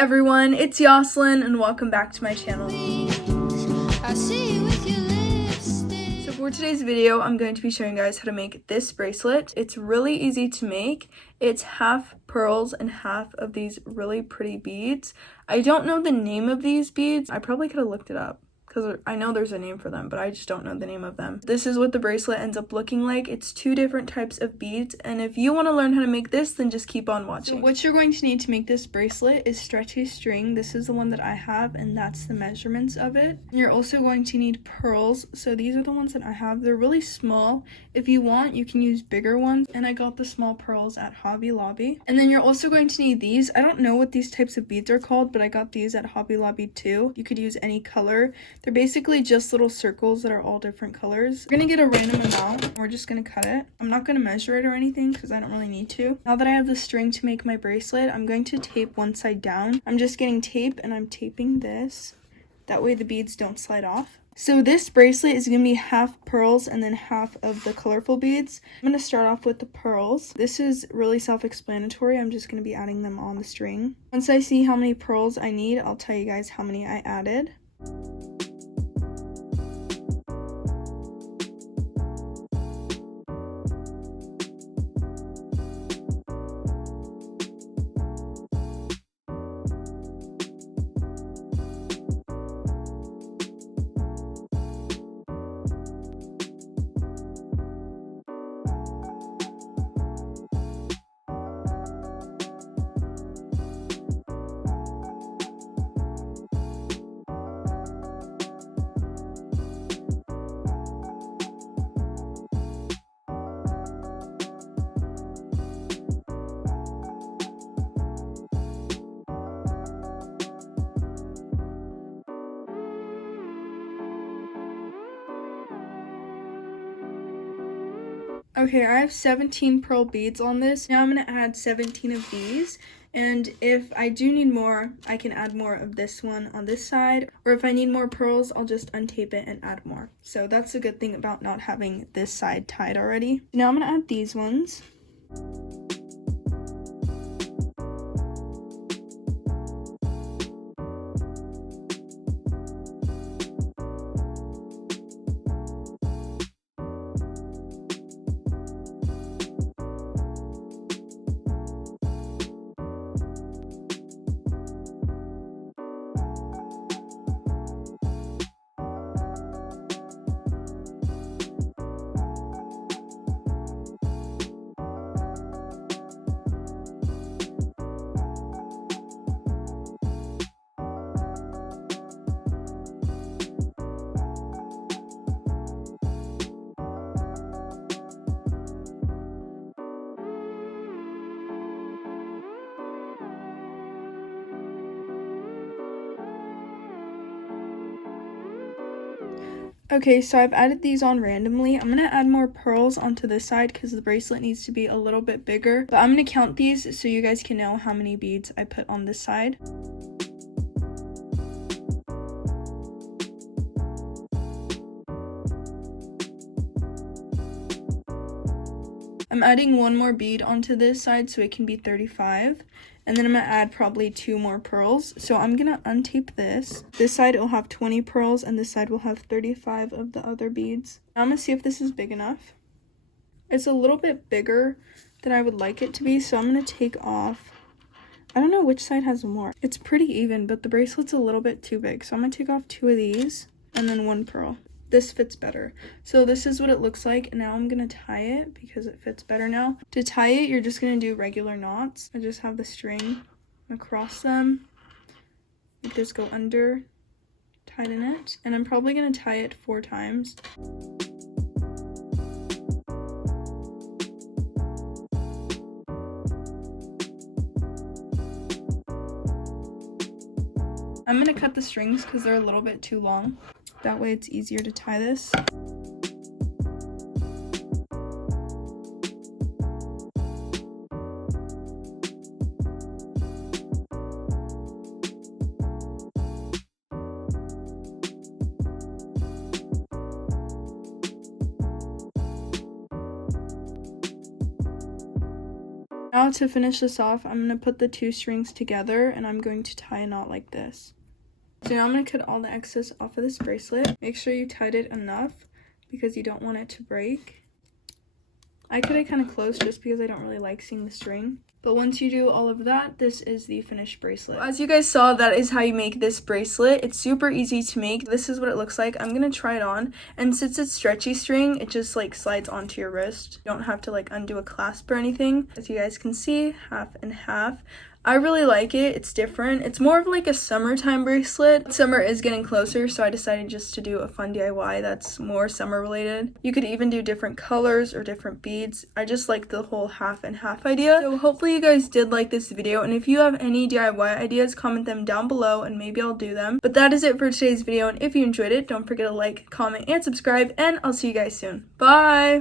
everyone, it's Yoselin and welcome back to my channel. So for today's video, I'm going to be showing you guys how to make this bracelet. It's really easy to make. It's half pearls and half of these really pretty beads. I don't know the name of these beads. I probably could have looked it up, because I know there's a name for them, but I just don't know the name of them. This is what the bracelet ends up looking like. It's two different types of beads, and if you want to learn how to make this, then just keep on watching. So what you're going to need to make this bracelet is stretchy string. This is the one that I have, and that's the measurements of it. You're also going to need pearls. So these are the ones that I have. They're really small. If you want, you can use bigger ones, and I got the small pearls at Hobby Lobby. And then you're also going to need these. I don't know what these types of beads are called, but I got these at Hobby Lobby too. You could use any color. They're basically just little circles that are all different colors. We're gonna get a random amount. We're just gonna cut it. I'm not gonna measure it or anything because I don't really need to. Now that I have the string to make my bracelet, I'm going to tape one side down. I'm just getting tape and I'm taping this. That way the beads don't slide off. So this bracelet is going to be half pearls and then half of the colorful beads. I'm going to start off with the pearls. This is really self-explanatory. I'm just going to be adding them on the string. Once I see how many pearls I need, I'll tell you guys how many I added. Okay, I have 17 pearl beads on this. Now I'm going to add 17 of these. And if I do need more, I can add more of this one on this side. Or if I need more pearls, I'll just untape it and add more. So that's the good thing about not having this side tied already. Now I'm going to add these ones. Okay, so I've added these on randomly. I'm going to add more pearls onto this side because the bracelet needs to be a little bit bigger. But I'm going to count these so you guys can know how many beads I put on this side. I'm adding one more bead onto this side so it can be 35. And then I'm going to add probably 2 more pearls. So I'm going to untape this. This side will have 20 pearls and this side will have 35 of the other beads. Now I'm going to see if this is big enough. It's a little bit bigger than I would like it to be, so I'm going to take off. I don't know which side has more. It's pretty even, but the bracelet's a little bit too big. So I'm going to take off 2 of these and then 1 pearl. This fits better. So this is what it looks like. Now I'm gonna tie it because it fits better now. To tie it, you're just gonna do regular knots. I just have the string across them. You just go under, tighten it, and I'm probably gonna tie it 4 times. I'm gonna cut the strings because they're a little bit too long. That way it's easier to tie this. Now to finish this off, I'm going to put the 2 strings together and I'm going to tie a knot like this. So now I'm going to cut all the excess off of this bracelet. Make sure you tied it enough because you don't want it to break. I cut it kind of close just because I don't really like seeing the string. But once you do all of that, this is the finished bracelet. As you guys saw, that is how you make this bracelet. It's super easy to make. This is what it looks like. I'm gonna try it on, and since it's stretchy string, it just like slides onto your wrist. You don't have to like undo a clasp or anything. As you guys can see, half and half. I really like it. It's different. It's more of like a summertime bracelet. Summer is getting closer, so I decided just to do a fun DIY that's more summer related. You could even do different colors or different beads. I just like the whole half and half idea. So hopefully you guys did like this video, and if you have any DIY ideas, comment them down below and maybe I'll do them. But that is it for today's video, and if you enjoyed it, don't forget to like, comment, and subscribe, and I'll see you guys soon. Bye!